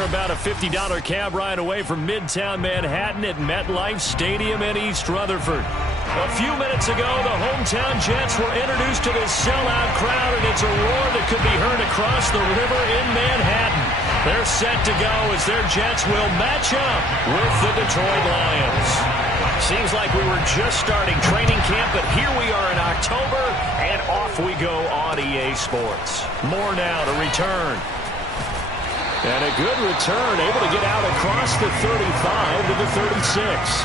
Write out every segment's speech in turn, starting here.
They're about a $50 cab ride away from Midtown Manhattan at MetLife Stadium in East Rutherford. A few minutes ago, the hometown Jets were introduced to this sellout crowd, and it's a roar that could be heard across the river in Manhattan. They're set to go as their Jets will match up with the Detroit Lions. Seems like we were just starting training camp, but here we are in October, and off we go on EA Sports. More now to return. And a good return, able to get out across the 35 to the 36.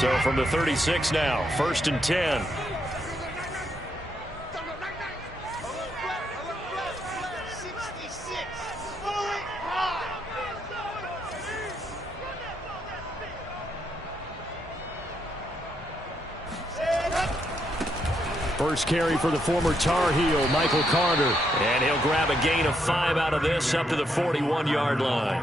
So from the 36 now, 1st and 10. First carry for the former Tar Heel, Michael Carter. And he'll grab a gain of 5 out of this up to the 41-yard line.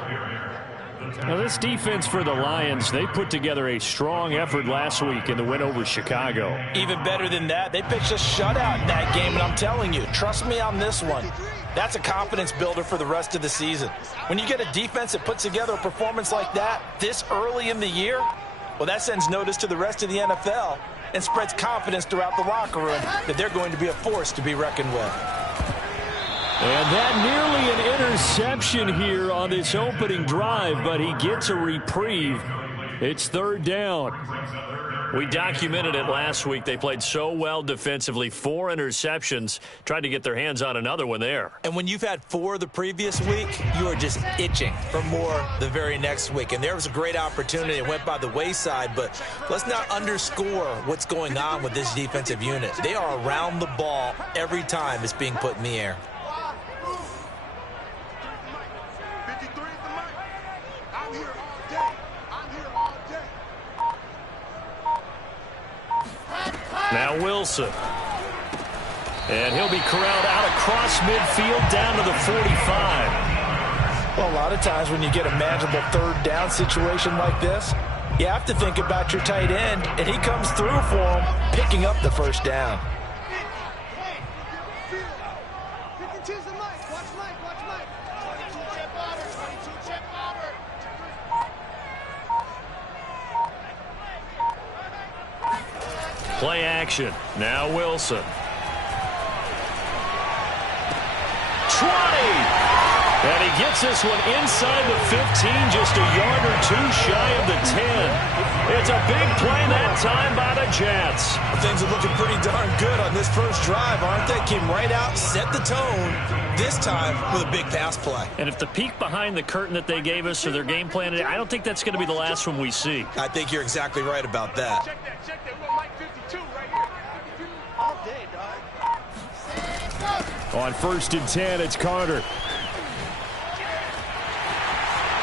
Now this defense for the Lions, they put together a strong effort last week in the win over Chicago. Even better than that, they pitched a shutout in that game, and I'm telling you, trust me on this one, that's a confidence builder for the rest of the season. When you get a defense that puts together a performance like that this early in the year, well, that sends notice to the rest of the NFL and spreads confidence throughout the locker room that they're going to be a force to be reckoned with. And that nearly an interception here on this opening drive, but he gets a reprieve. It's 3rd down. We documented it last week. They played so well defensively. 4 interceptions. Tried to get their hands on another one there. And when you've had 4 the previous week, you are just itching for more the very next week. And there was a great opportunity. It went by the wayside, but let's not underscore what's going on with this defensive unit. They are around the ball every time it's being put in the air. Now Wilson. And he'll be corralled out across midfield down to the 45. Well, a lot of times when you get a manageable 3rd down situation like this, you have to think about your tight end, and he comes through for him, picking up the 1st down. Play action. Now Wilson. 20! And he gets this one inside the 15, just a yard or 2 shy of the 10. It's a big play that time by the Jets. Things are looking pretty darn good on this first drive, aren't they? Came right out, set the tone, this time with a big pass play. And if the peek behind the curtain that they gave us or their game plan, I don't think that's going to be the last one we see. I think you're exactly right about that. Check that. We're Mike 52 right here. 52 all day, dog. On 1st and 10, it's Carter.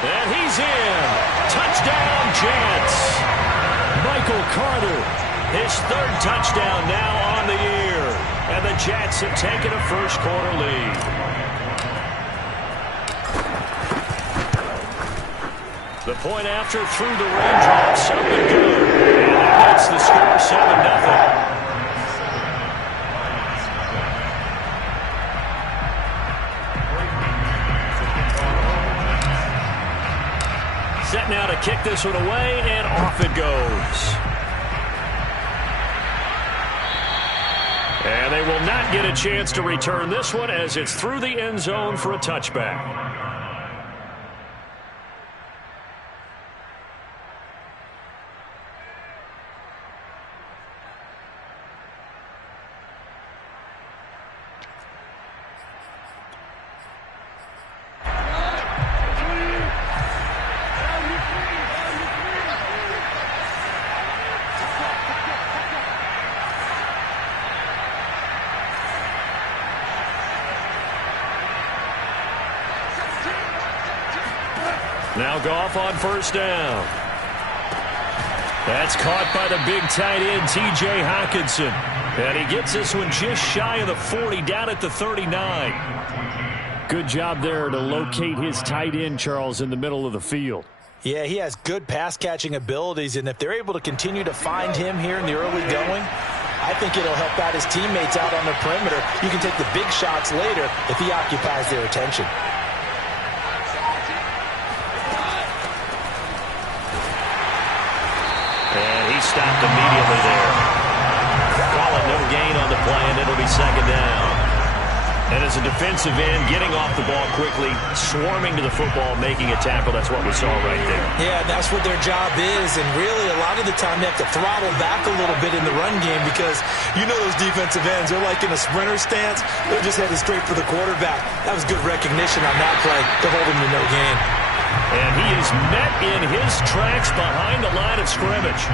And he's in. Touchdown, Jets. Michael Carter, his 3rd touchdown now on the year. And the Jets have taken a first-quarter lead. The point after through the raindrops, up and good. And that makes the score 7-0. Set now to kick this one away, and off it goes. And they will not get a chance to return this one as it's through the end zone for a touchback. Now Goff on 1st down. That's caught by the big tight end, T.J. Hockenson. And he gets this one just shy of the 40, down at the 39. Good job there to locate his tight end, Charles, in the middle of the field. Yeah, he has good pass-catching abilities, and if they're able to continue to find him here in the early going, I think it'll help out his teammates out on the perimeter. You can take the big shots later if he occupies their attention. And he stopped immediately there. Call it no gain on the play, and it'll be second down. And as a defensive end, getting off the ball quickly, swarming to the football, making a tackle, that's what we saw right there. Yeah, that's what their job is. And really, a lot of the time, they have to throttle back a little bit in the run game because you know those defensive ends, they're like in a sprinter stance. They're just headed straight for the quarterback. That was good recognition on that play to hold him to no gain. And he is met in his tracks behind the line of scrimmage.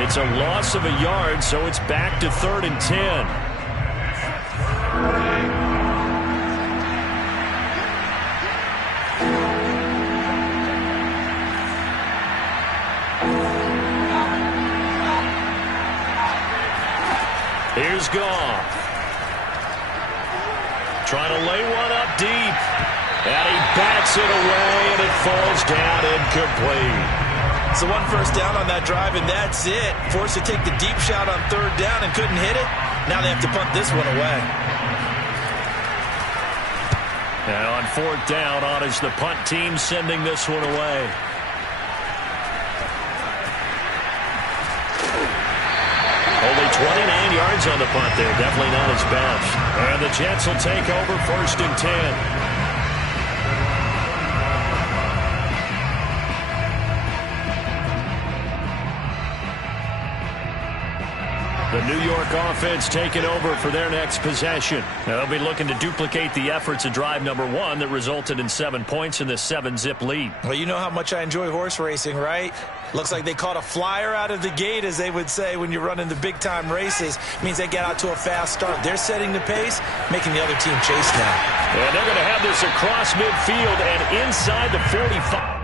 It's a loss of a yard, so it's back to 3rd and 10. Here's Goff. Trying to lay one up deep. And he bats it away, and it falls down incomplete. So one first down on that drive, and that's it. Forced to take the deep shot on 3rd down and couldn't hit it. Now they have to punt this one away. And on 4th down, on is the punt team sending this one away. Only 29 yards on the punt there. Definitely not his best. And the Jets will take over 1st and 10. The New York offense taking over for their next possession. They'll be looking to duplicate the efforts of drive number 1 that resulted in 7 points in the 7-zip lead. Well, you know how much I enjoy horse racing, right? Looks like they caught a flyer out of the gate, as they would say when you're running the big-time races. Means they get out to a fast start. They're setting the pace, making the other team chase now. And they're going to have this across midfield and inside the 45.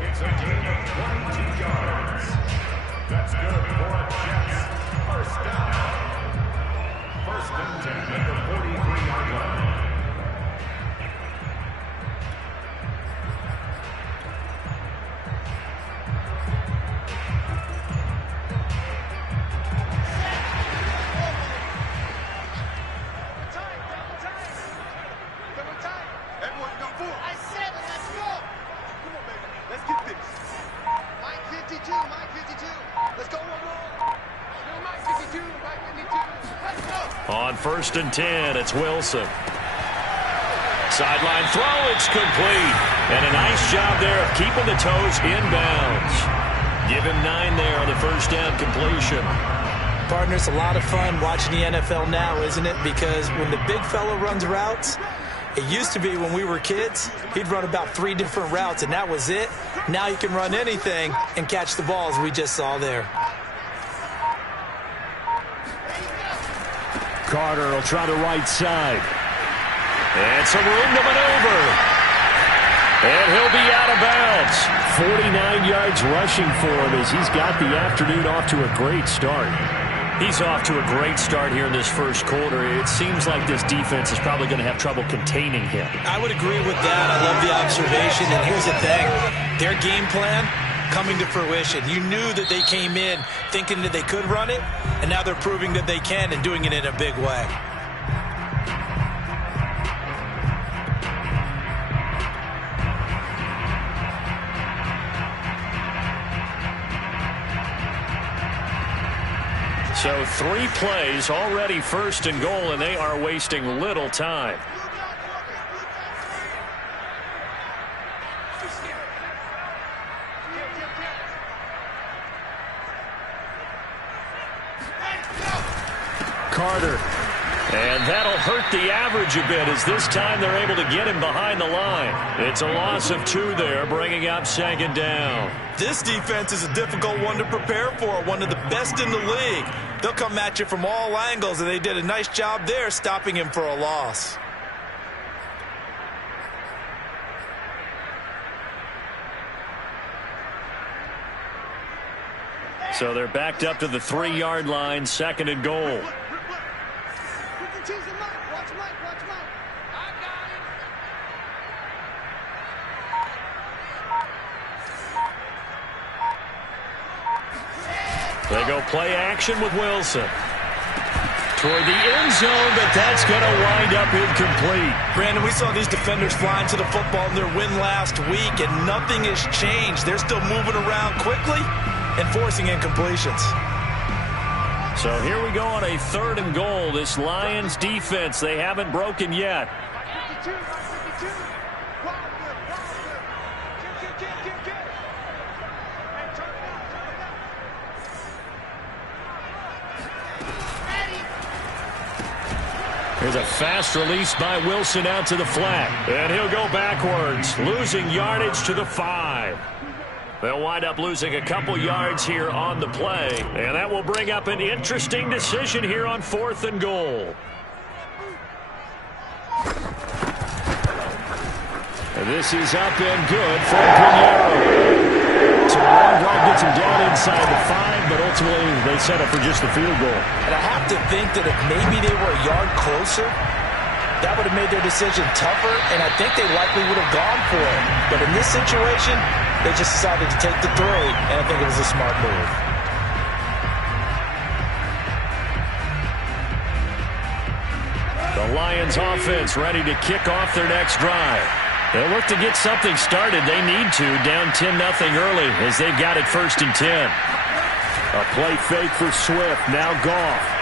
It's a gain of 22 yards. That's good for a Jets. First down. 1st and 10 at the 43-yard line. On 1st and 10, it's Wilson. Sideline throw, it's complete. And a nice job there of keeping the toes inbounds. Give him 9 there on the first down completion. Partner, it's a lot of fun watching the NFL now, isn't it? Because when the big fella runs routes, it used to be when we were kids, he'd run about 3 different routes, and that was it. Now you can run anything and catch the balls we just saw there. Carter will try the right side. And some room to maneuver. And he'll be out of bounds. 49 yards rushing for him as he's got the afternoon off to a great start. He's off to a great start here in this first quarter. It seems like this defense is probably going to have trouble containing him. I would agree with that. I love the observation. And here's the thing. Their game plan coming to fruition. You knew that they came in thinking that they could run it, and now they're proving that they can and doing it in a big way. So 3 plays, already first and goal, and they are wasting little time. Carter. And that'll hurt the average a bit as this time they're able to get him behind the line. It's a loss of 2 there, bringing up second down. This defense is a difficult one to prepare for, one of the best in the league. They'll come at you from all angles, and they did a nice job there stopping him for a loss. So they're backed up to the 3-yard line, second and goal. They go play action with Wilson. Toward the end zone, but that's going to wind up incomplete. Brandon, we saw these defenders flying to the football in their win last week, and nothing has changed. They're still moving around quickly and forcing incompletions. So here we go on a 3rd and goal. This Lions defense, they haven't broken yet. Here's a fast release by Wilson out to the flat. And he'll go backwards, losing yardage to the 5. They'll wind up losing a couple yards here on the play. And that will bring up an interesting decision here on 4th and goal. And this is up and good for Pinheiro. So the long drive gets him down inside the 5, but ultimately they settle for just the field goal. And I have to think that if maybe they were a yard closer, that would have made their decision tougher, and I think they likely would have gone for it. But in this situation, they just decided to take the 3, and I think it was a smart move. The Lions offense ready to kick off their next drive. They'll look to get something started. They need to, down 10-0 early as they've got it 1st and 10. A play fake for Swift. Now Goff.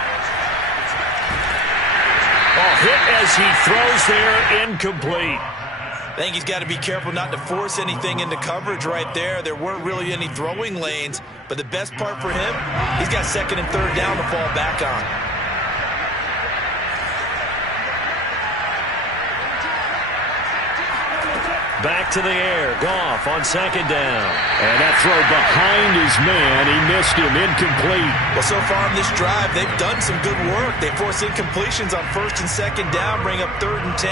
Hit as he throws there, incomplete. I think he's got to be careful not to force anything into coverage right there. There weren't really any throwing lanes, but the best part for him, he's got 2nd and 3rd down to fall back on. Back to the air. Goff on 2nd down. And that throw behind his man. He missed him. Incomplete. Well, so far on this drive, they've done some good work. They force incompletions on 1st and 2nd down, bring up 3rd and 10.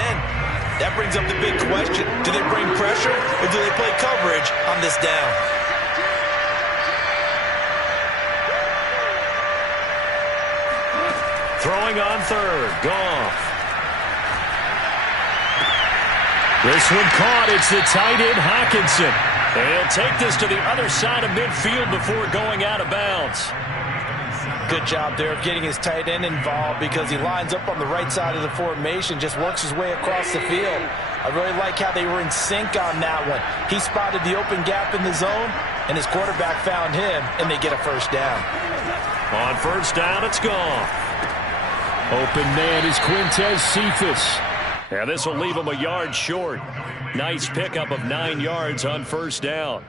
That brings up the big question. Do they bring pressure or do they play coverage on this down? Throwing on 3rd. Goff. This one caught. It's the tight end, Hockenson. And he'll take this to the other side of midfield before going out of bounds. Good job there of getting his tight end involved because he lines up on the right side of the formation, just works his way across the field. I really like how they were in sync on that one. He spotted the open gap in the zone, and his quarterback found him, and they get a 1st down. On 1st down, it's Goff. Open man is Quintez Cephas. And this will leave him a yard short. Nice pickup of 9 yards on 1st down.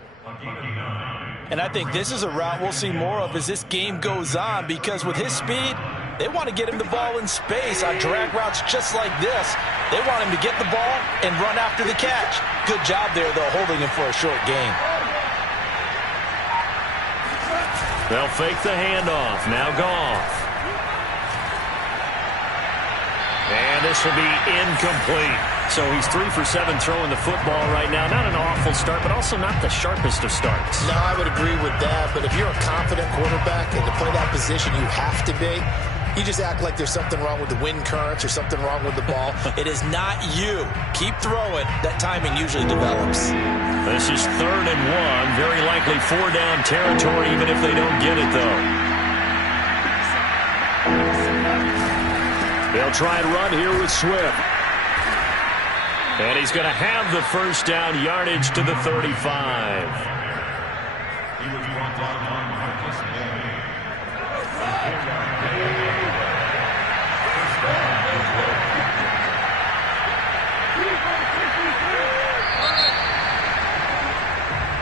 And I think this is a route we'll see more of as this game goes on because with his speed, they want to get him the ball in space on drag routes just like this. They want him to get the ball and run after the catch. Good job there, though, holding him for a short gain. They'll fake the handoff. Now Goff. And this will be incomplete. So he's 3 for 7 throwing the football right now. Not an awful start, but also not the sharpest of starts. No, I would agree with that. But if you're a confident quarterback and to play that position, you have to be. You just act like there's something wrong with the wind currents or something wrong with the ball. It is not you. Keep throwing. That timing usually develops. This is 3rd and 1. Very likely 4-down territory, even if they don't get it, though. They'll try and run here with Swift. And he's going to have the first down yardage to the 35. He was brought down on Marcus May.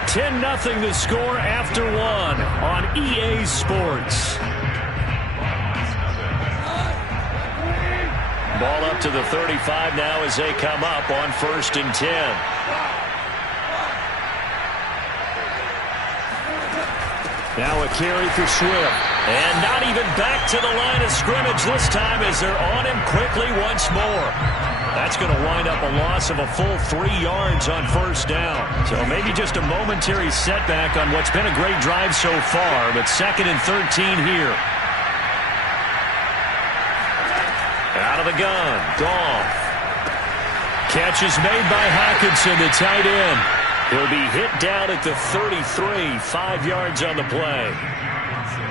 $10-0 the score after 1 on EA Sports. Ball up to the 35 now as they come up on 1st and 10. Now a carry for Swift. And not even back to the line of scrimmage this time as they're on him quickly once more. That's going to wind up a loss of a full 3 yards on 1st down. So maybe just a momentary setback on what's been a great drive so far, but 2nd and 13 here. Out of the gun, Goff. Catch is made by Hockenson, the tight end. He'll be hit down at the 33, 5 yards on the play.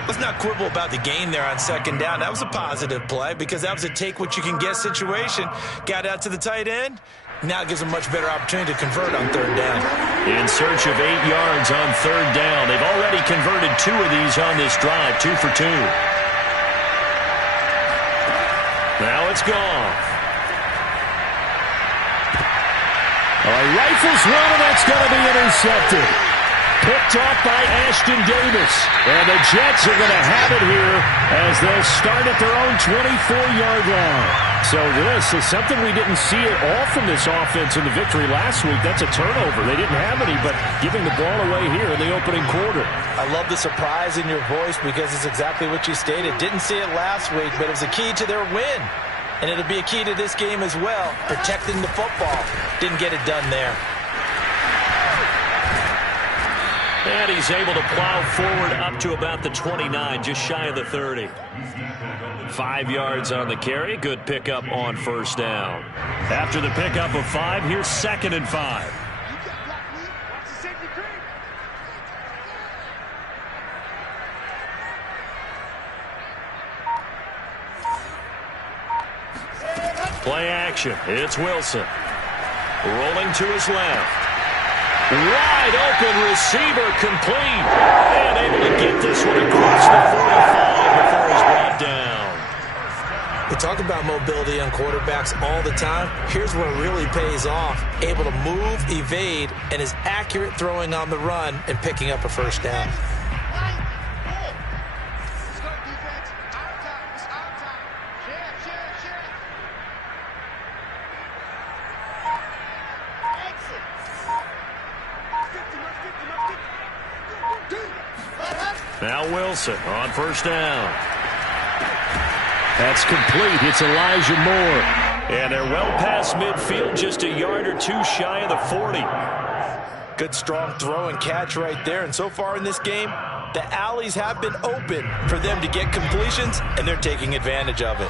Let's not quibble about the gain there on 2nd down. That was a positive play because that was a take-what-you-can-get situation. Got out to the tight end. Now it gives them a much better opportunity to convert on 3rd down. In search of 8 yards on 3rd down. They've already converted 2 of these on this drive, 2 for 2. Now it's Goff. Rifles one, and that's going to be intercepted. Picked off by Ashton Davis. And the Jets are going to have it here as they'll start at their own 24-yard line. So this is something we didn't see at all from this offense in the victory last week. That's a turnover. They didn't have any, but giving the ball away here in the opening quarter. I love the surprise in your voice because it's exactly what you stated. Didn't see it last week, but it was a key to their win. And it'll be a key to this game as well, protecting the football. Didn't get it done there. And he's able to plow forward up to about the 29, just shy of the 30. 5 yards on the carry. Good pickup on 1st down. After the pickup of 5, here's 2nd and 5. Play action. It's Wilson. Rolling to his left. Wide open receiver complete. And able to get this one across the 45 before he's brought down. We talk about mobility on quarterbacks all the time. Here's where it really pays off. Able to move, evade, and is accurate throwing on the run and picking up a 1st down. Now Wilson on 1st down. That's complete. It's Elijah Moore. And they're well past midfield, just a yard or 2 shy of the 40. Good strong throw and catch right there. And so far in this game, the alleys have been open for them to get completions, and they're taking advantage of it.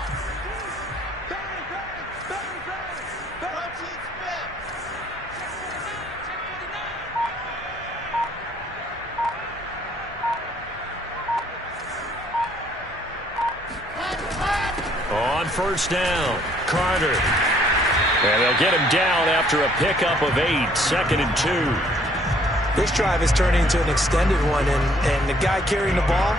On 1st down, Carter. And they'll get him down after a pickup of 8, 2nd and 2. This drive is turning into an extended one, and the guy carrying the ball,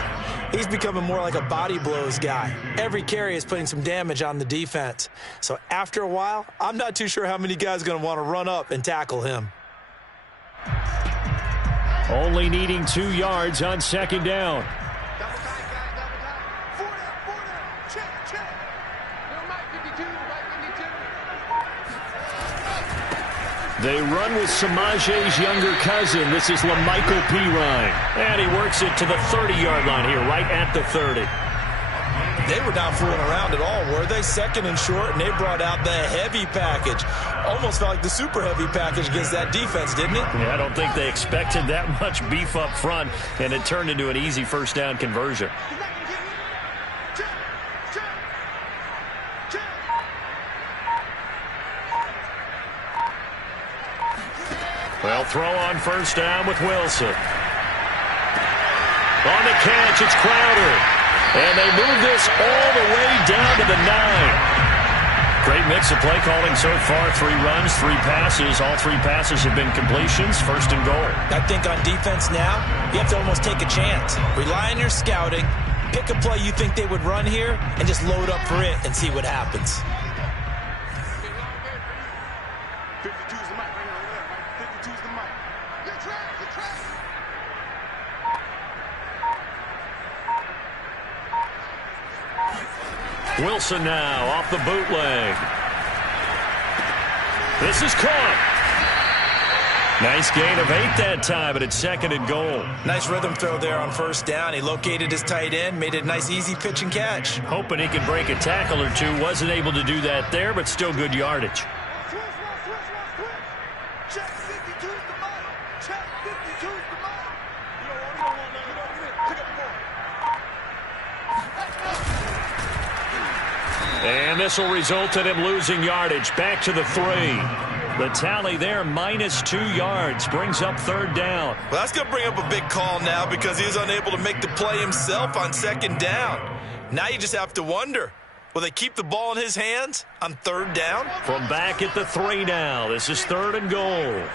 he's becoming more like a body blows guy. Every carry is putting some damage on the defense. So after a while, I'm not too sure how many guys are going to want to run up and tackle him. Only needing 2 yards on 2nd down. They run with Samaje's younger cousin. This is LaMichael Pirine. And he works it to the 30-yard line here, right at the 30. They were not fooling around at all, were they? Second and short, and they brought out the heavy package. Almost felt like the super heavy package against that defense, didn't it? Yeah, I don't think they expected that much beef up front, and it turned into an easy first down conversion. Well, throw on first down with Wilson. On the catch, it's Crowder. And they move this all the way down to the 9. Great mix of play calling so far. 3 runs, 3 passes. All 3 passes have been completions. First and goal. I think on defense now, you have to almost take a chance. Rely on your scouting. Pick a play you think they would run here and just load up for it and see what happens. 52's the mic right here. 52's the mic. Good try. Good try. Wilson now off the bootleg. This is caught. Nice gain of 8 that time, but it's second and goal. Nice rhythm throw there on first down. He located his tight end, made it a nice easy pitch and catch. Hoping he could break a tackle or two. Wasn't able to do that there, but still good yardage. Check 52's the mic. Check 52's the mic. You don't want none of that. Pick up the ball. And this will result in him losing yardage. Back to the 3. The tally there, -2 yards. Brings up third down. Well, that's going to bring up a big call now because he was unable to make the play himself on second down. Now you just have to wonder, will they keep the ball in his hands on third down? From back at the 3 now. This is third and goal. 52's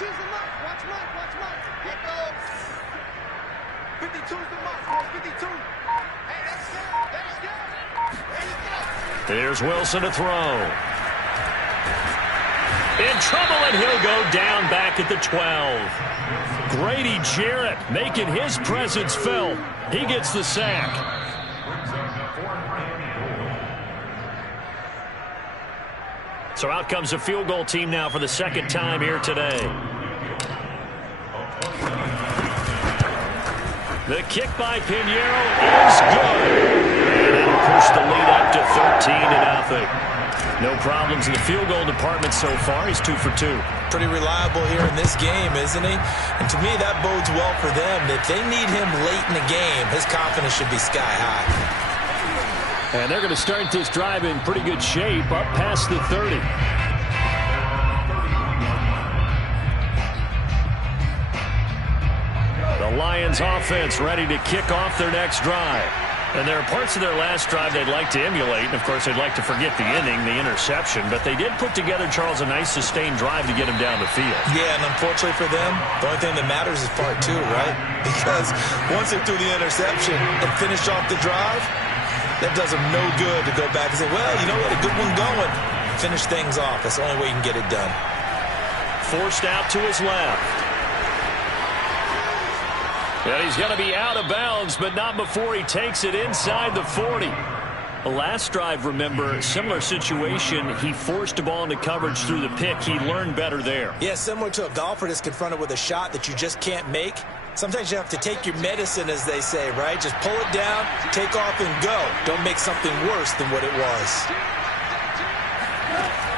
the mic. Watch Mike. Watch Mike. Here goes. 52's the mic. Ball 52. Hey, that's good. That's good. There you go. Here's Wilson to throw. In trouble, and he'll go down back at the 12. Grady Jarrett making his presence felt. He gets the sack. So out comes a field goal team now for the second time here today. The kick by Pinheiro is good. And it'll push the lead up to 13-0. No problems in the field goal department so far. He's 2 for 2. Pretty reliable here in this game, isn't he? And to me, that bodes well for them. If they need him late in the game, his confidence should be sky high. And they're going to start this drive in pretty good shape, up past the 30. The Lions offense ready to kick off their next drive. And there are parts of their last drive they'd like to emulate. And, of course, they'd like to forget the inning, the interception. But they did put together, Charles, a nice sustained drive to get him down the field. Yeah, and unfortunately for them, the only thing that matters is part 2, right? Because once they threw the interception and finished off the drive, that does them no good to go back and say, well, you know, we had a good one going. Finish things off. That's the only way you can get it done. Forced out to his left. And he's going to be out of bounds, but not before he takes it inside the 40. The last drive, remember, similar situation. He forced a ball into coverage through the pick. He learned better there. Yeah, similar to a golfer that's confronted with a shot that you just can't make. Sometimes you have to take your medicine, as they say, right? Just pull it down, take off, and go. Don't make something worse than what it was.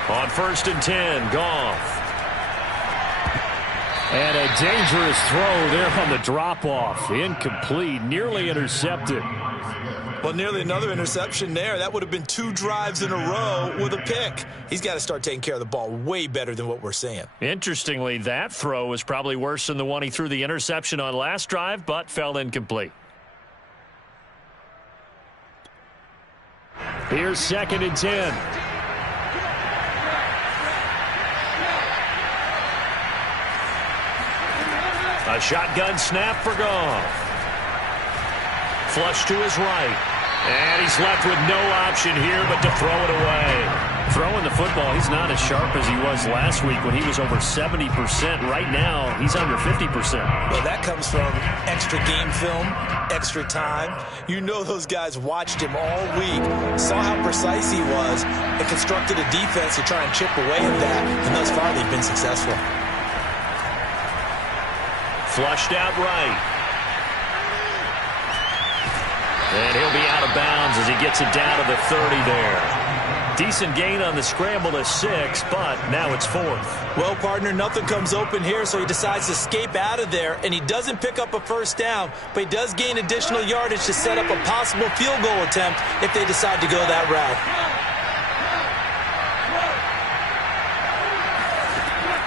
On 1st and 10, Goff. And a dangerous throw there on the drop-off. Incomplete, nearly intercepted. Well, nearly another interception there. That would have been 2 drives in a row with a pick. He's got to start taking care of the ball way better than what we're seeing. Interestingly, that throw was probably worse than the one he threw the interception on last drive, but fell incomplete. Here's 2nd and 10. A shotgun snap for Goff. Flush to his right. And he's left with no option here but to throw it away. Throwing the football, he's not as sharp as he was last week when he was over 70%. Right now, he's under 50%. Well, that comes from extra game film, extra time. You know those guys watched him all week, saw how precise he was, and constructed a defense to try and chip away at that. And thus far, they've been successful. Flushed out right. And he'll be out of bounds as he gets it down to the 30 there. Decent gain on the scramble to 6, but now it's 4th. Well, partner, nothing comes open here, so he decides to escape out of there, and he doesn't pick up a first down, but he does gain additional yardage to set up a possible field goal attempt if they decide to go that route.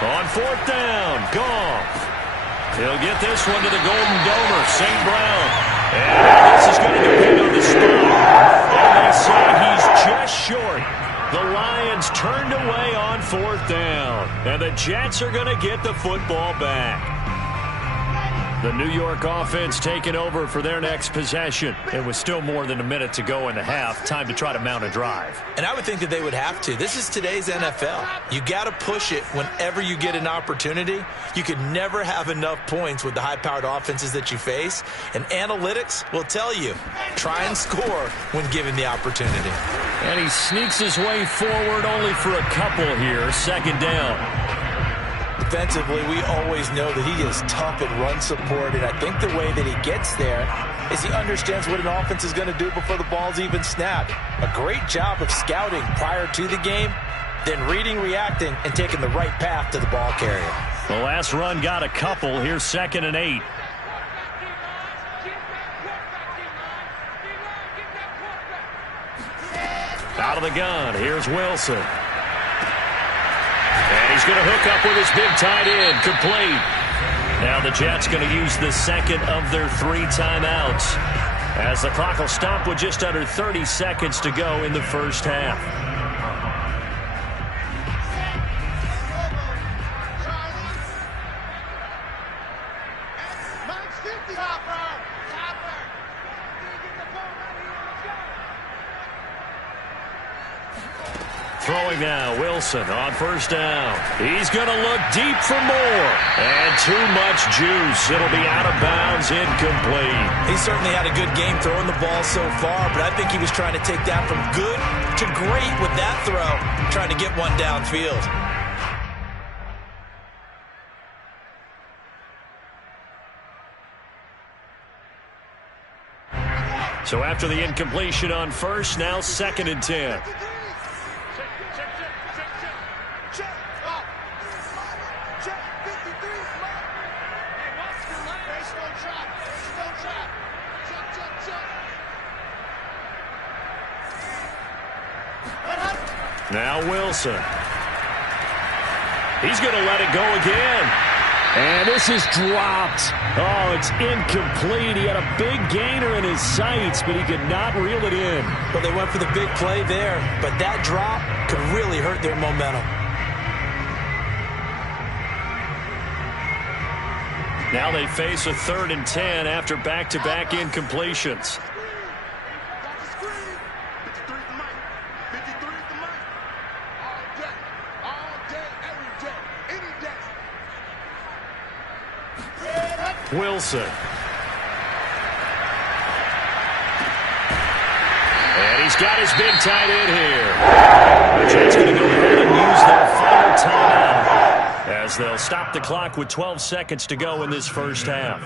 On 4th down, Goff. He'll get this one to the Golden Domer, St. Brown. And this is going to depend on the spot. And they say he's just short. The Lions turned away on 4th down. And the Jets are going to get the football back. The New York offense taking over for their next possession. It was still more than a minute to go in the half. Time to try to mount a drive. And I would think that they would have to. This is today's NFL. You got to push it whenever you get an opportunity. You could never have enough points with the high-powered offenses that you face. And analytics will tell you, try and score when given the opportunity. And he sneaks his way forward only for a couple here. 2nd down. Defensively, we always know that he is tough at run support, and I think the way that he gets there is he understands what an offense is going to do before the ball's even snapped. A great job of scouting prior to the game, then reading, reacting, and taking the right path to the ball carrier. The last run got a couple. Here's 2nd and 8. Out of the gun, here's Wilson. And he's going to hook up with his big tight end, complete. Now the Jets going to use the second of their 3 timeouts, as the clock will stop with just under 30 seconds to go in the first half. Throwing now, Wilson on 1st down. He's going to look deep for more. And too much juice. It'll be out of bounds, incomplete. He certainly had a good game throwing the ball so far, but I think he was trying to take that from good to great with that throw, trying to get one downfield. So after the incompletion on 1st, now 2nd and 10. Now Wilson. He's going to let it go again. And this is dropped. Oh, it's incomplete. He had a big gainer in his sights, but he could not reel it in. Well, they went for the big play there, but that drop could really hurt their momentum. Now they face a 3rd and 10 after back-to-back incompletions. Wilson. And he's got his big tight end here. The Jets going to go ahead and use their final timeout as they'll stop the clock with 12 seconds to go in this first half.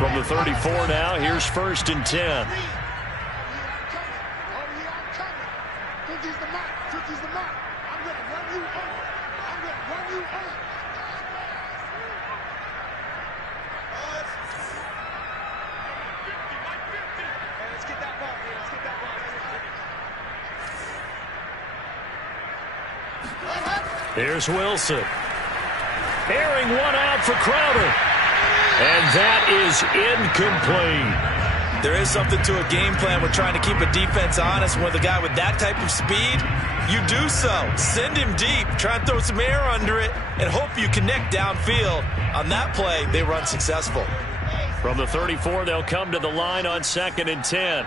From the 34 now, here's 1st and 10. Here's Wilson. Airing one out for Crowder. And that is incomplete. There is something to a game plan. We're trying to keep a defense honest. With a guy with that type of speed, you do so. Send him deep. Try and throw some air under it and hope you connect downfield. On that play, they run successful. From the 34, they'll come to the line on 2nd and 10.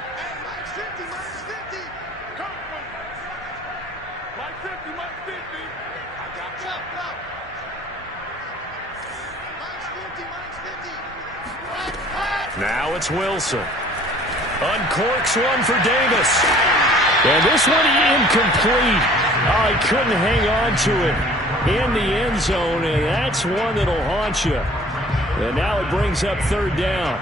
Now it's Wilson. Uncorks one for Davis. And this one incomplete. Oh, he couldn't hang on to it in the end zone, and that's one that'll haunt you. And now it brings up 3rd down.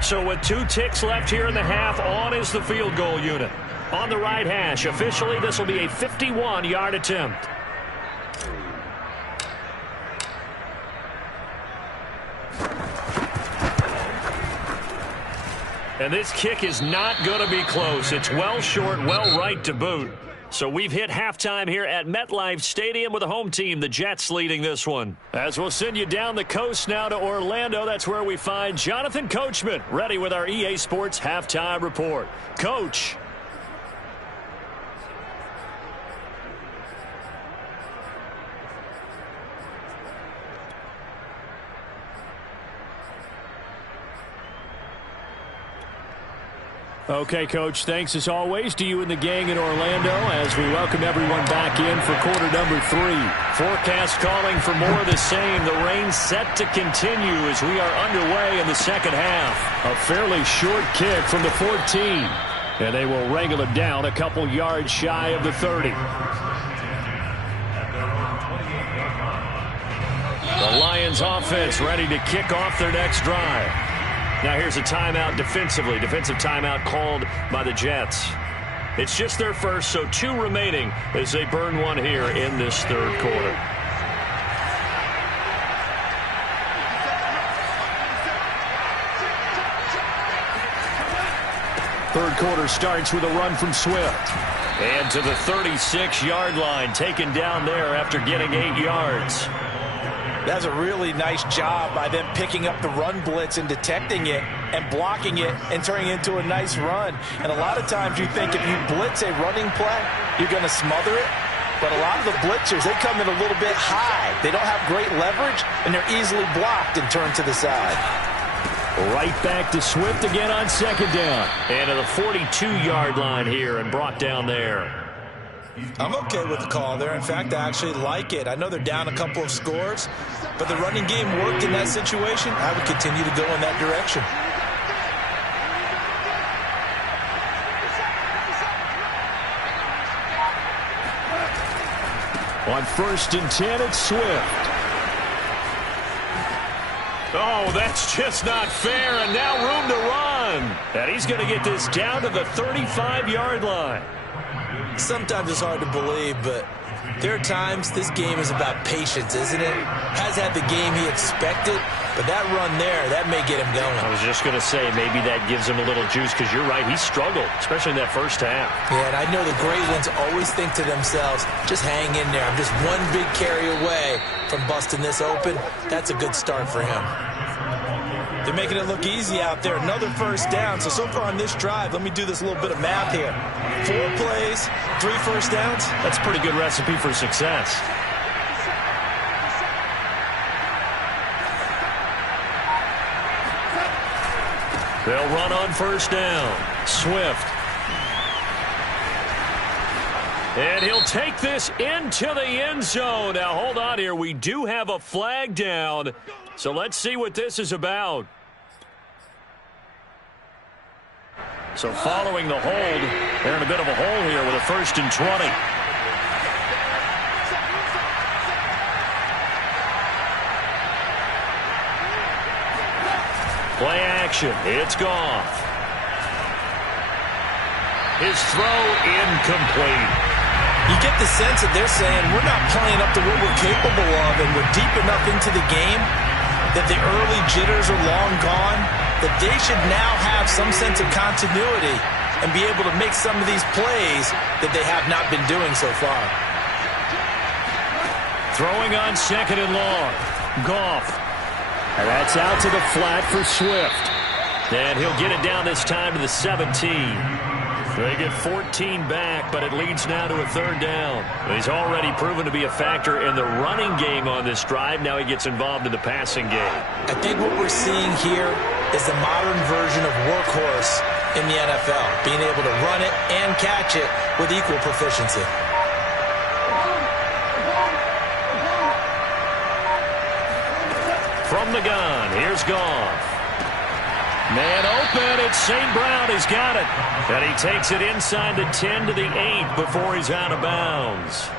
So with 2 ticks left here in the half, on is the field goal unit. On the right hash, officially this will be a 51-yard attempt. And this kick is not going to be close. It's well short, well right to boot. So we've hit halftime here at MetLife Stadium with the home team, the Jets, leading this one. As we'll send you down the coast now to Orlando, that's where we find Jonathan Coachman, ready with our EA Sports Halftime Report. Coach. Okay, Coach, thanks as always to you and the gang in Orlando as we welcome everyone back in for quarter number 3. Forecast calling for more of the same. The rain set to continue as we are underway in the second half. A fairly short kick from the 14. And they will wrangle it down a couple yards shy of the 30. The Lions offense ready to kick off their next drive. Now here's a timeout defensively. Defensive timeout called by the Jets. It's just their first, so 2 remaining as they burn one here in this third quarter. Third quarter starts with a run from Swift. And to the 36-yard line, taken down there after getting 8 yards. That's a really nice job by them picking up the run blitz and detecting it and blocking it and turning it into a nice run. And a lot of times you think if you blitz a running play, you're going to smother it. But a lot of the blitzers, they come in a little bit high. They don't have great leverage, and they're easily blocked and turned to the side. Right back to Swift again on second down. And to the 42-yard line here and brought down there. I'm okay with the call there. In fact, I actually like it. I know they're down a couple of scores, but the running game worked in that situation. I would continue to go in that direction. On 1st and 10, it's Swift. Oh, that's just not fair, and now room to run. And he's going to get this down to the 35-yard line. Sometimes it's hard to believe, but there are times this game is about patience, isn't it? Has had the game he expected, but that run there, that may get him going. I was just going to say, maybe that gives him a little juice, because you're right, he struggled, especially in that first half. Yeah, and I know the great ones always think to themselves, just hang in there. I'm just one big carry away from busting this open. That's a good start for him. They're making it look easy out there. Another first down. So far on this drive, let me do this little bit of math here. 4 plays, 3 first downs. That's a pretty good recipe for success. They'll run on first down. Swift. And he'll take this into the end zone. Now, hold on here. We do have a flag down. So let's see what this is about. So following the hold, they're in a bit of a hole here with a 1st and 20. Play action. It's Goff. His throw incomplete. You get the sense that they're saying we're not playing up to what we're capable of, and we're deep enough into the game that the early jitters are long gone, that they should now have some sense of continuity and be able to make some of these plays that they have not been doing so far. Throwing on 2nd and long. Goff. And that's out to the flat for Swift. And he'll get it down this time to the 17. They get 14 back, but it leads now to a 3rd down. He's already proven to be a factor in the running game on this drive. Now he gets involved in the passing game. I think what we're seeing here is the modern version of workhorse in the NFL, being able to run it and catch it with equal proficiency. From the gun, here's Goff. Man open, it's St. Brown. He's got it. And he takes it inside the 10 to the 8 before he's out of bounds.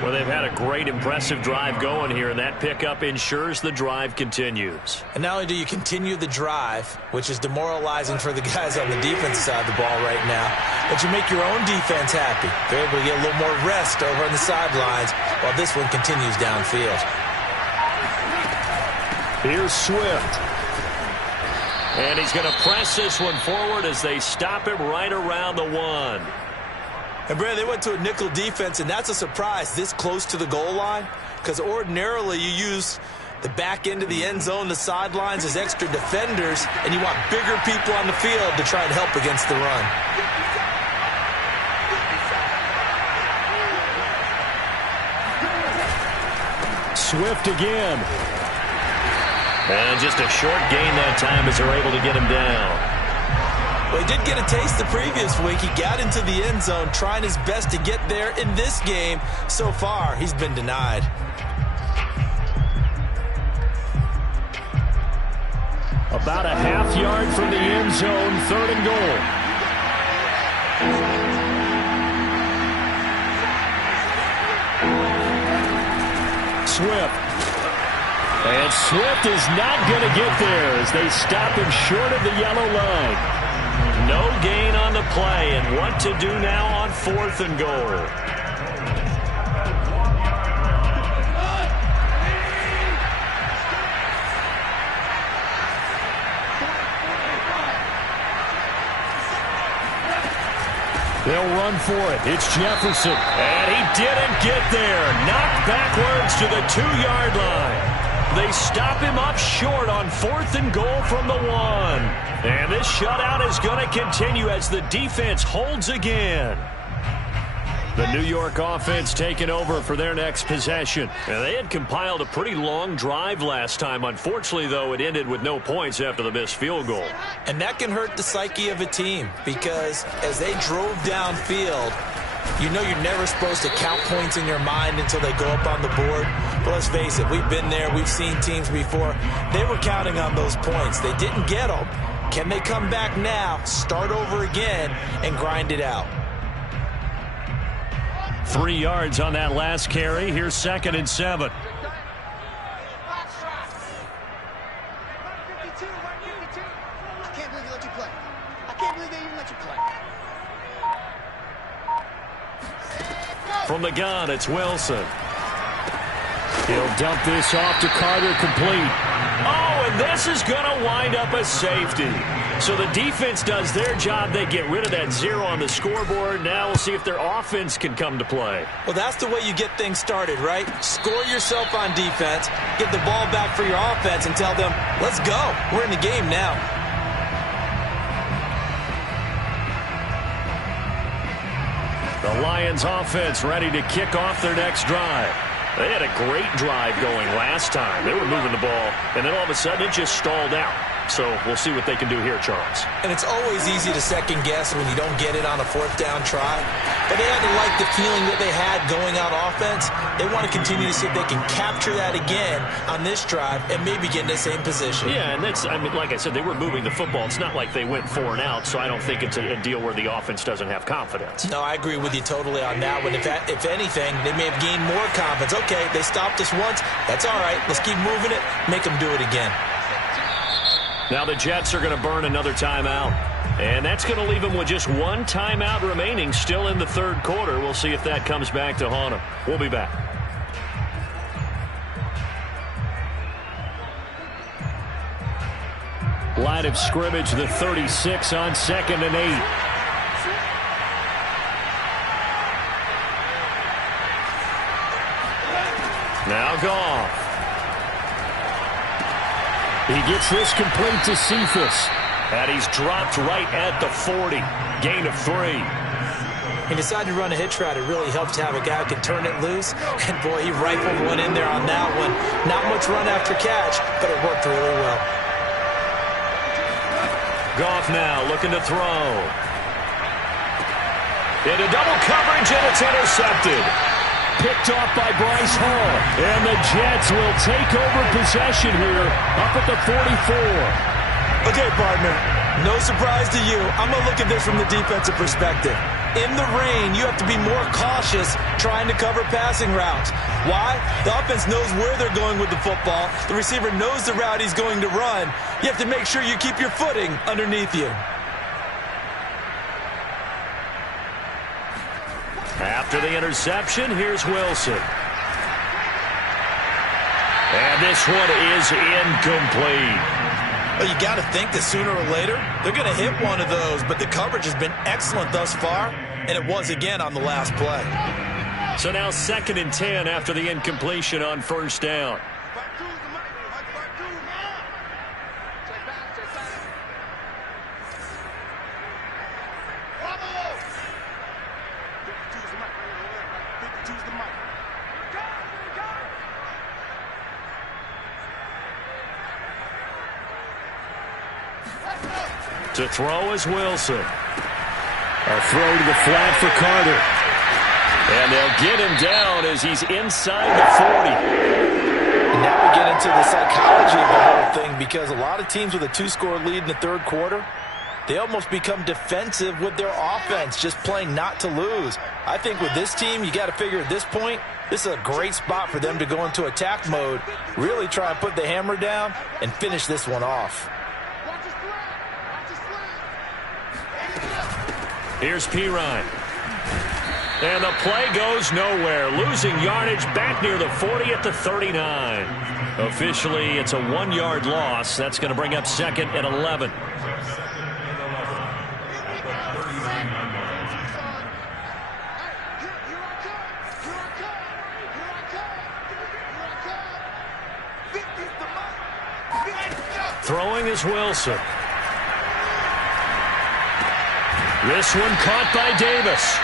Well, they've had a great, impressive drive going here, and that pickup ensures the drive continues. And not only do you continue the drive, which is demoralizing for the guys on the defensive side of the ball right now, but you make your own defense happy. They're able to get a little more rest over on the sidelines while this one continues downfield. Here's Swift. And he's going to press this one forward as they stop him right around the 1. And, Brad, they went to a nickel defense, and that's a surprise this close to the goal line, because ordinarily you use the back end of the end zone, the sidelines as extra defenders, and you want bigger people on the field to try and help against the run. Swift again. And just a short gain that time as they're able to get him down. Well, he did get a taste the previous week. He got into the end zone trying his best to get there in this game. So far, he's been denied. About a half yard from the end zone, 3rd and goal. Swift. And Swift is not going to get there as they stop him short of the yellow line. No gain on the play, and what to do now on 4th and goal. They'll run for it. It's Jefferson. And he didn't get there. Knocked backwards to the 2-yard line. They stop him up short on 4th and goal from the 1. And this shutout is going to continue as the defense holds again. The New York offense taking over for their next possession. And they had compiled a pretty long drive last time. Unfortunately, though, it ended with no points after the missed field goal. And that can hurt the psyche of a team because as they drove downfield, you know you're never supposed to count points in your mind until they go up on the board. But let's face it, we've been there. We've seen teams before. They were counting on those points. They didn't get them. Can they come back now, start over again, and grind it out? 3 yards on that last carry. Here's 2nd and 7. I can't believe they let you play. I can't believe they even let you play. From the gun, it's Wilson. He'll dump this off to Carter, complete. Oh, and this is going to wind up a safety. So the defense does their job. They get rid of that 0 on the scoreboard. Now we'll see if their offense can come to play. Well, that's the way you get things started, right? Score yourself on defense, get the ball back for your offense, and tell them, let's go. We're in the game now. The Lions offense ready to kick off their next drive. They had a great drive going last time. They were moving the ball, and then all of a sudden it just stalled out. So we'll see what they can do here, Charles. And it's always easy to second guess when you don't get it on a 4th down try. But they had to like the feeling that they had going out offense. They want to continue to see if they can capture that again on this drive and maybe get in the same position. Yeah, and that's, I mean, like I said, they were moving the football. It's not like they went 4 and out, so I don't think it's a deal where the offense doesn't have confidence. No, I agree with you totally on that one. If anything, they may have gained more confidence. Okay, they stopped us once. That's all right. Let's keep moving it. Make them do it again. Now the Jets are going to burn another timeout. And that's going to leave them with just 1 timeout remaining still in the 3rd quarter. We'll see if that comes back to haunt them. We'll be back. Line of scrimmage, the 36 on 2nd and 8. Now Goff. He gets this complete to Cephas. And he's dropped right at the 40. Gain of 3. He decided to run a hitch route. It really helps to have a guy who can turn it loose. And, boy, he rifled one in there on that one. Not much run after catch, but it worked really well. Goff now looking to throw. Into double coverage, and it's intercepted. Picked off by Bryce Hall. And the Jets will take over possession here up at the 44. Okay, partner, no surprise to you. I'm going to look at this from the defensive perspective. In the rain, you have to be more cautious trying to cover passing routes. Why? The offense knows where they're going with the football. The receiver knows the route he's going to run. You have to make sure you keep your footing underneath you. After the interception, here's Wilson. And this one is incomplete. Well, you got to think that sooner or later, they're going to hit one of those, but the coverage has been excellent thus far, and it was again on the last play. So now 2nd and 10 after the incompletion on first down. To throw is Wilson. A throw to the flat for Carter. And they'll get him down as he's inside the 40. And now we get into the psychology of the whole thing, because a lot of teams with a 2-score lead in the third quarter, they almost become defensive with their offense, just playing not to lose. I think with this team, you got to figure at this point, this is a great spot for them to go into attack mode, really try and put the hammer down and finish this one off. Here's Pirine. And the play goes nowhere. Losing yardage back near the 40 at the 39. Officially, it's a 1-yard loss. That's going to bring up 2nd and 11. Throwing is Wilson. This one caught by Davis.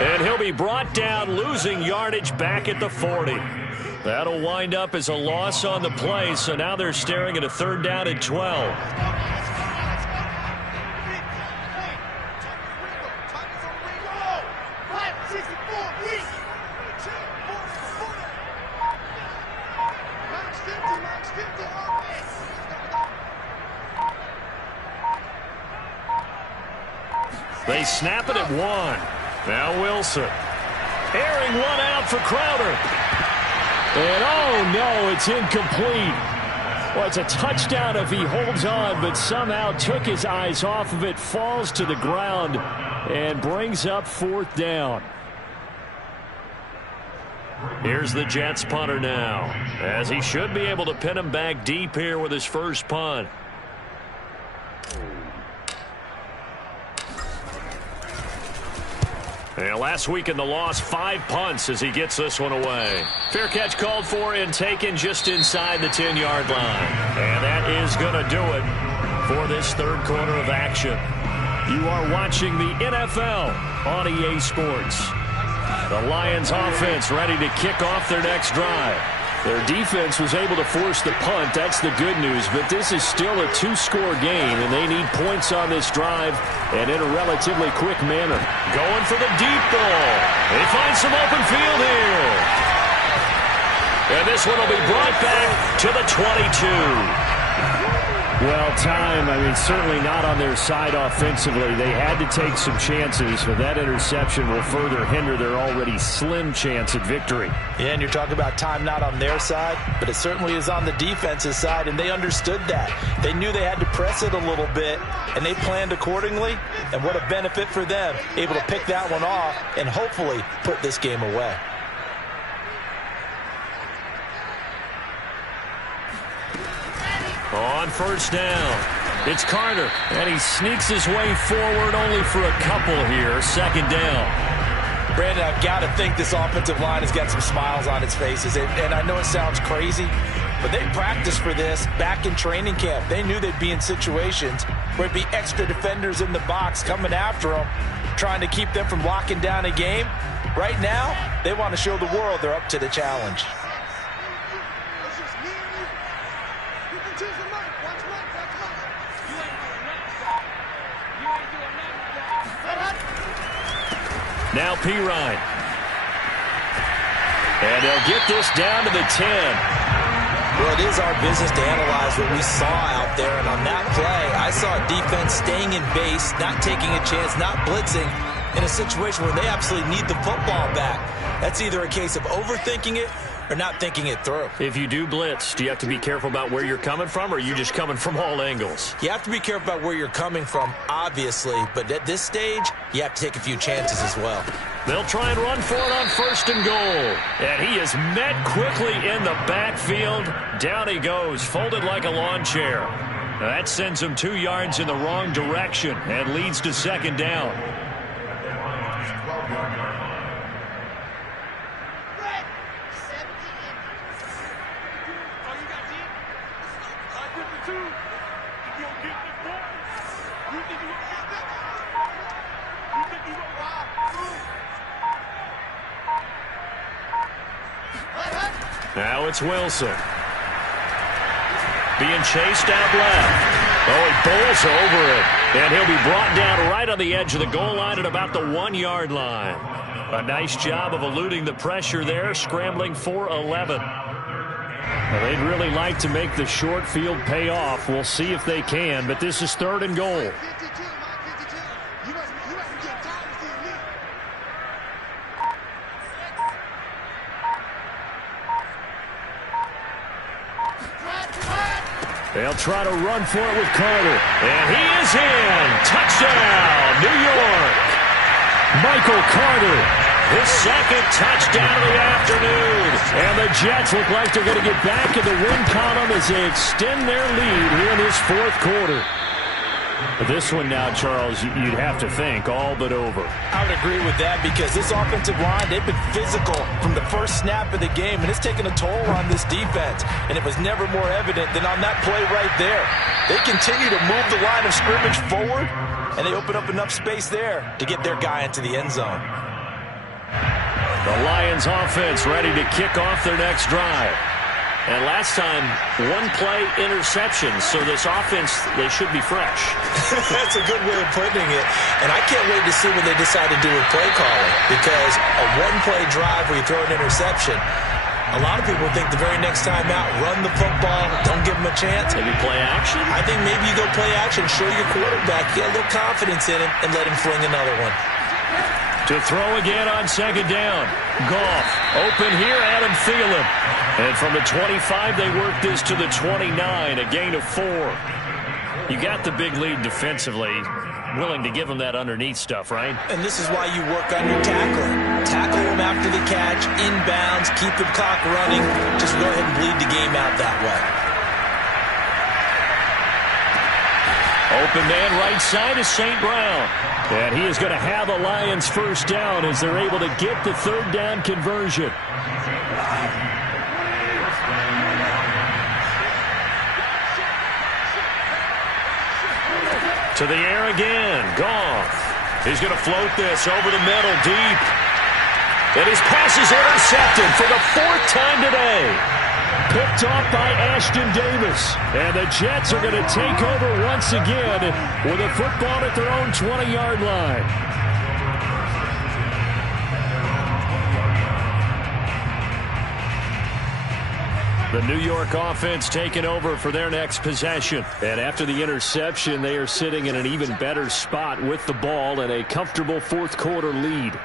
And he'll be brought down, losing yardage back at the 40. That'll wind up as a loss on the play, so now they're staring at a 3rd down and 12. They snap it at 1. Now Wilson. Airing one out for Crowder. And oh no, it's incomplete. Well, it's a touchdown if he holds on, but somehow took his eyes off of it, falls to the ground, and brings up 4th down. Here's the Jets punter now, as he should be able to pin him back deep here with his first punt. And last week in the loss, 5 punts as he gets this one away. Fair catch called for and taken just inside the 10-yard line. And that is going to do it for this third quarter of action. You are watching the NFL on EA Sports. The Lions offense ready to kick off their next drive. Their defense was able to force the punt. That's the good news. But this is still a 2-score game, and they need points on this drive and in a relatively quick manner. Going for the deep ball. They find some open field here. And this one will be brought back to the 22. Well, time, certainly not on their side offensively. They had to take some chances, but that interception will further hinder their already slim chance at victory. Yeah, and you're talking about time not on their side, but it certainly is on the defense's side, and they understood that. They knew they had to press it a little bit, and they planned accordingly, and what a benefit for them, able to pick that one off and hopefully put this game away. On first down, it's Carter, and he sneaks his way forward only for a couple here. 2nd down. Brandon, I've got to think this offensive line has got some smiles on its faces, and I know it sounds crazy, but they practiced for this back in training camp. They knew they'd be in situations where it'd be extra defenders in the box coming after them, trying to keep them from locking down a game. Right now, they want to show the world they're up to the challenge. Now Pirine. And they'll get this down to the 10. Well, it is our business to analyze what we saw out there, and on that play, I saw defense staying in base, not taking a chance, not blitzing, in a situation where they absolutely need the football back. That's either a case of overthinking it or not thinking it through. If you do blitz, do you have to be careful about where you're coming from, or are you just coming from all angles? You have to be careful about where you're coming from, obviously, but at this stage, you have to take a few chances as well. They'll try and run for it on 1st and goal. And he is met quickly in the backfield. Down he goes, folded like a lawn chair. That sends him 2 yards in the wrong direction and leads to 2nd down. Now it's Wilson. Being chased out left. Oh, he bowls over it. And he'll be brought down right on the edge of the goal line at about the 1-yard line. A nice job of eluding the pressure there, scrambling for 11. Now, they'd really like to make the short field pay off. We'll see if they can, but this is 3rd and goal. They'll try to run for it with Carter. And he is in. Touchdown, New York. Michael Carter, his 2nd touchdown of the afternoon. And the Jets look like they're going to get back in the win column as they extend their lead here in this 4th quarter. But this one now, Charles, you'd have to think all but over. I would agree with that because this offensive line, they've been physical from the first snap of the game, and it's taken a toll on this defense. And it was never more evident than on that play right there. They continue to move the line of scrimmage forward, and they open up enough space there to get their guy into the end zone. The Lions offense ready to kick off their next drive. And last time, 1-play interception, so this offense, they should be fresh. That's a good way of putting it. And I can't wait to see what they decide to do with play calling, because a 1-play drive where you throw an interception, a lot of people think the very next time out, run the football, don't give them a chance. Maybe play action? I think maybe you go play action, show your quarterback, get a little confidence in him, and let him fling another one. To throw again on 2nd down. Goff open here, Adam Thielen. And from the 25, they work this to the 29, a gain of 4. You got the big lead defensively. Willing to give them that underneath stuff, right? And this is why you work on your tackling. Tackle them after the catch, inbounds, keep the clock running. Just go ahead and bleed the game out that way. Open man right side is St. Brown. And he is going to have a Lions 1st down as they're able to get the 3rd down conversion. To the air again. Goff. He's going to float this over the middle deep. And his pass is intercepted for the 4th time today. Picked off by Ashton Davis. And the Jets are going to take over once again with a football at their own 20-yard line. The New York offense taking over for their next possession. And after the interception, they are sitting in an even better spot with the ball and a comfortable 4th quarter lead.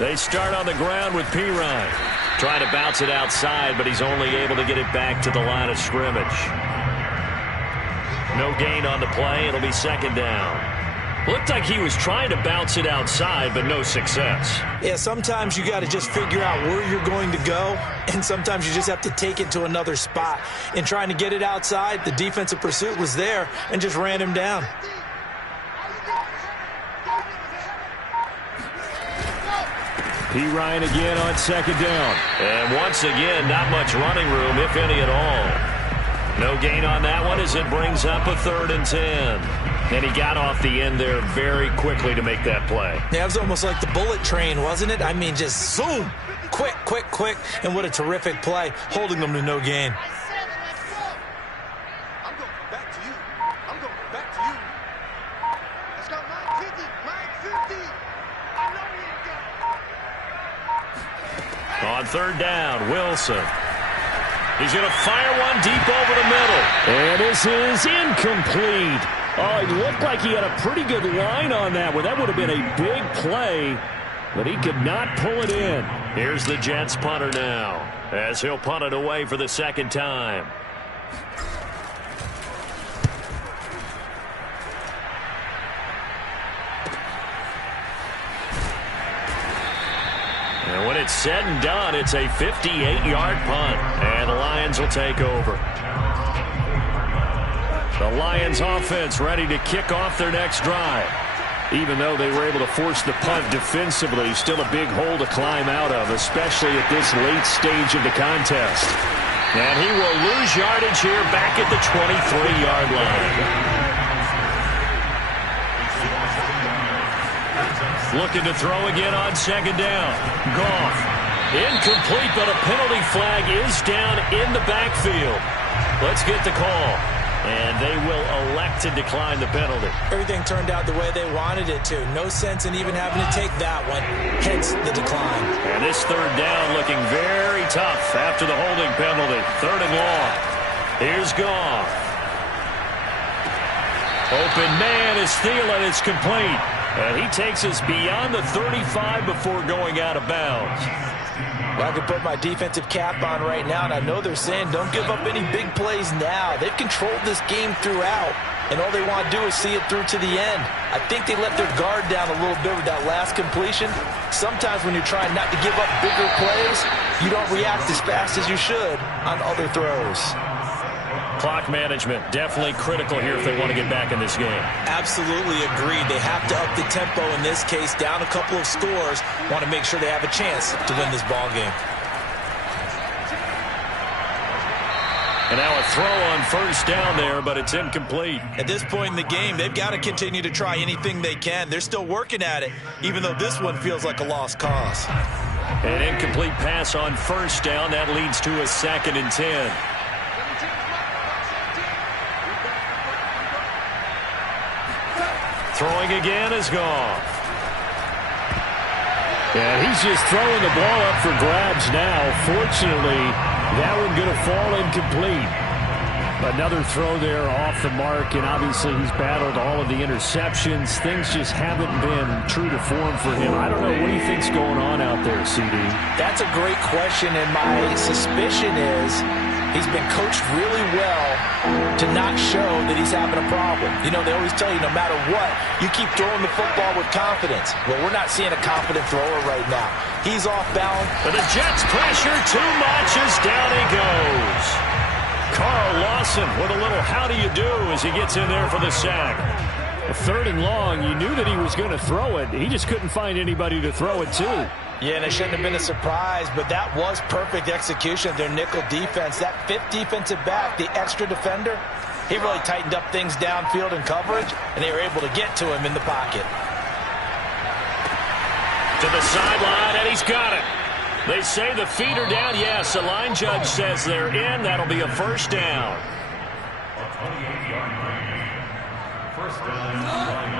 They start on the ground with Pirine. Trying to bounce it outside, but he's only able to get it back to the line of scrimmage. No gain on the play. It'll be 2nd down. Looked like he was trying to bounce it outside, but no success. Yeah, sometimes you got to just figure out where you're going to go, and sometimes you just have to take it to another spot. In trying to get it outside, the defensive pursuit was there and just ran him down. Pirine again on 2nd down. And once again, not much running room, if any at all. No gain on that one as it brings up a 3rd and 10. And he got off the end there very quickly to make that play. Yeah, it was almost like the bullet train, wasn't it? I mean, just zoom. Quick, quick, quick. And what a terrific play, holding them to no gain. I'm going back to you. I'm going back to you. Let's go, Mike 50. Mike 50. I know he ain't got it. On third down, Wilson. He's going to fire one deep over the middle. And this is incomplete. Oh, it looked like he had a pretty good line on that one. That would have been a big play, but he could not pull it in. Here's the Jets punter now, as he'll punt it away for the second time. And when it's said and done, it's a 58-yard punt, and the Lions will take over. The Lions offense ready to kick off their next drive. Even though they were able to force the punt defensively, still a big hole to climb out of, especially at this late stage of the contest. And he will lose yardage here back at the 23-yard line. Looking to throw again on second down. Goff. Incomplete, but a penalty flag is down in the backfield. Let's get the call. And they will elect to decline the penalty. Everything turned out the way they wanted it to. No sense in even having to take that one. Hence the decline. And this third down looking very tough after the holding penalty. Third and long. Here's Goff. Open man is Thielen. It's complete. And he takes us beyond the 35 before going out of bounds. Well, I can put my defensive cap on right now, and I know they're saying don't give up any big plays now. They've controlled this game throughout, and all they want to do is see it through to the end. I think they let their guard down a little bit with that last completion. Sometimes when you're trying not to give up bigger plays, you don't react as fast as you should on other throws. Clock management definitely critical here if they want to get back in this game. Absolutely agreed. They have to up the tempo in this case, down a couple of scores. Want to make sure they have a chance to win this ball game. And now a throw on first down there, but it's incomplete. At this point in the game, they've got to continue to try anything they can. They're still working at it, even though this one feels like a lost cause. An incomplete pass on first down. That leads to a 2nd and 10. Throwing again is Goff. And he's just throwing the ball up for grabs now. Fortunately, that one going to fall incomplete. Another throw there off the mark, and obviously he's battled all of the interceptions. Things just haven't been true to form for him. I don't know what he thinks going on out there, CD. That's a great question, and my suspicion is he's been coached really well to not show that he's having a problem. You know, they always tell you no matter what, you keep throwing the football with confidence. Well, we're not seeing a confident thrower right now. He's off balance. But the Jets pressure too much as down he goes. Carl Lawson with a little how do you do as he gets in there for the sack. A 3rd and long, you knew that he was going to throw it. He just couldn't find anybody to throw it to. Yeah, and it shouldn't have been a surprise, but that was perfect execution of their nickel defense. That 5th defensive back, the extra defender, he really tightened up things downfield in coverage, and they were able to get to him in the pocket. To the sideline, and he's got it. They say the feet are down. Yes, the line judge says they're in. That'll be a first down. A 28-yard line. First down, Lions.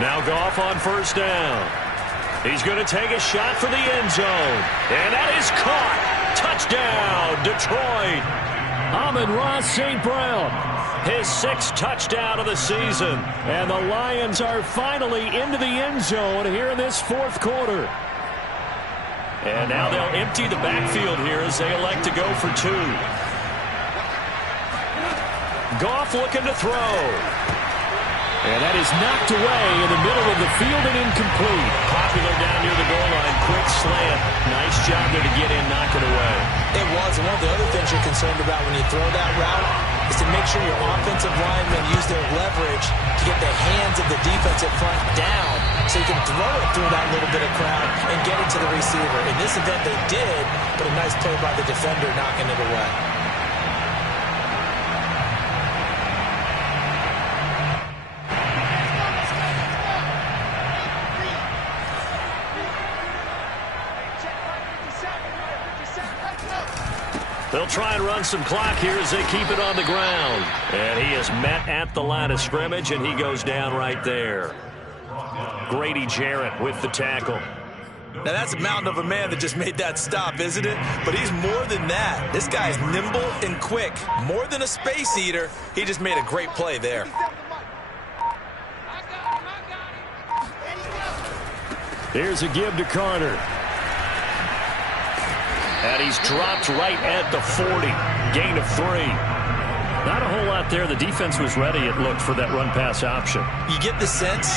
Now Goff on first down. He's going to take a shot for the end zone. And that is caught. Touchdown, Detroit. Amon-Ra St. Brown. His 6th touchdown of the season. And the Lions are finally into the end zone here in this 4th quarter. And now they'll empty the backfield here as they elect to go for 2. Goff looking to throw. And that is knocked away in the middle of the field and incomplete. Popular down near the goal line. Quick slant. Nice job there to get in, knock it away. It was. And one of the other things you're concerned about when you throw that route is to make sure your offensive linemen use their leverage to get the hands of the defensive front down so you can throw it through that little bit of crowd and get it to the receiver. In this event, they did, but a nice play by the defender knocking it away. They'll try and run some clock here as they keep it on the ground. And he is met at the line of scrimmage, and he goes down right there. Grady Jarrett with the tackle. Now, that's a mountain of a man that just made that stop, isn't it? But he's more than that. This guy's nimble and quick. More than a space eater. He just made a great play there. Here's a give to Carter. And he's dropped right at the 40. Gain of 3. Not a whole lot there. The defense was ready, it looked, for that run-pass option. You get the sense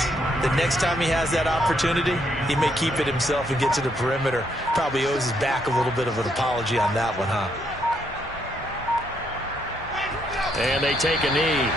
that next time he has that opportunity, he may keep it himself and get to the perimeter. Probably owes his back a little bit of an apology on that one, huh? And they take a knee.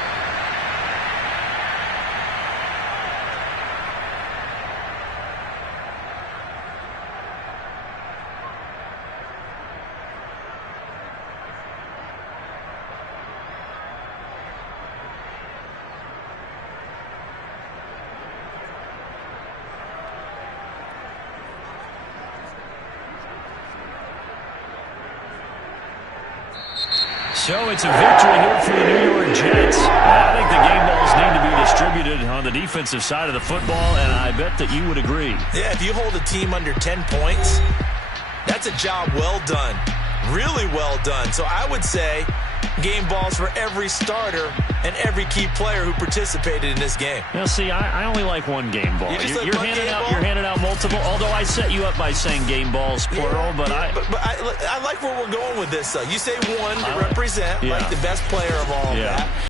So it's a victory here for the New York Jets. I think the game balls need to be distributed on the defensive side of the football, and I bet that you would agree. Yeah, if you hold a team under 10 points, that's a job well done. Really well done. So I would say game balls for every starter and every key player who participated in this game. Now, see, I only like one game ball. You're handing out multiple, although I set you up by saying game balls, plural, but I like where we're going with this, though. You say one to represent like the best player of all of that.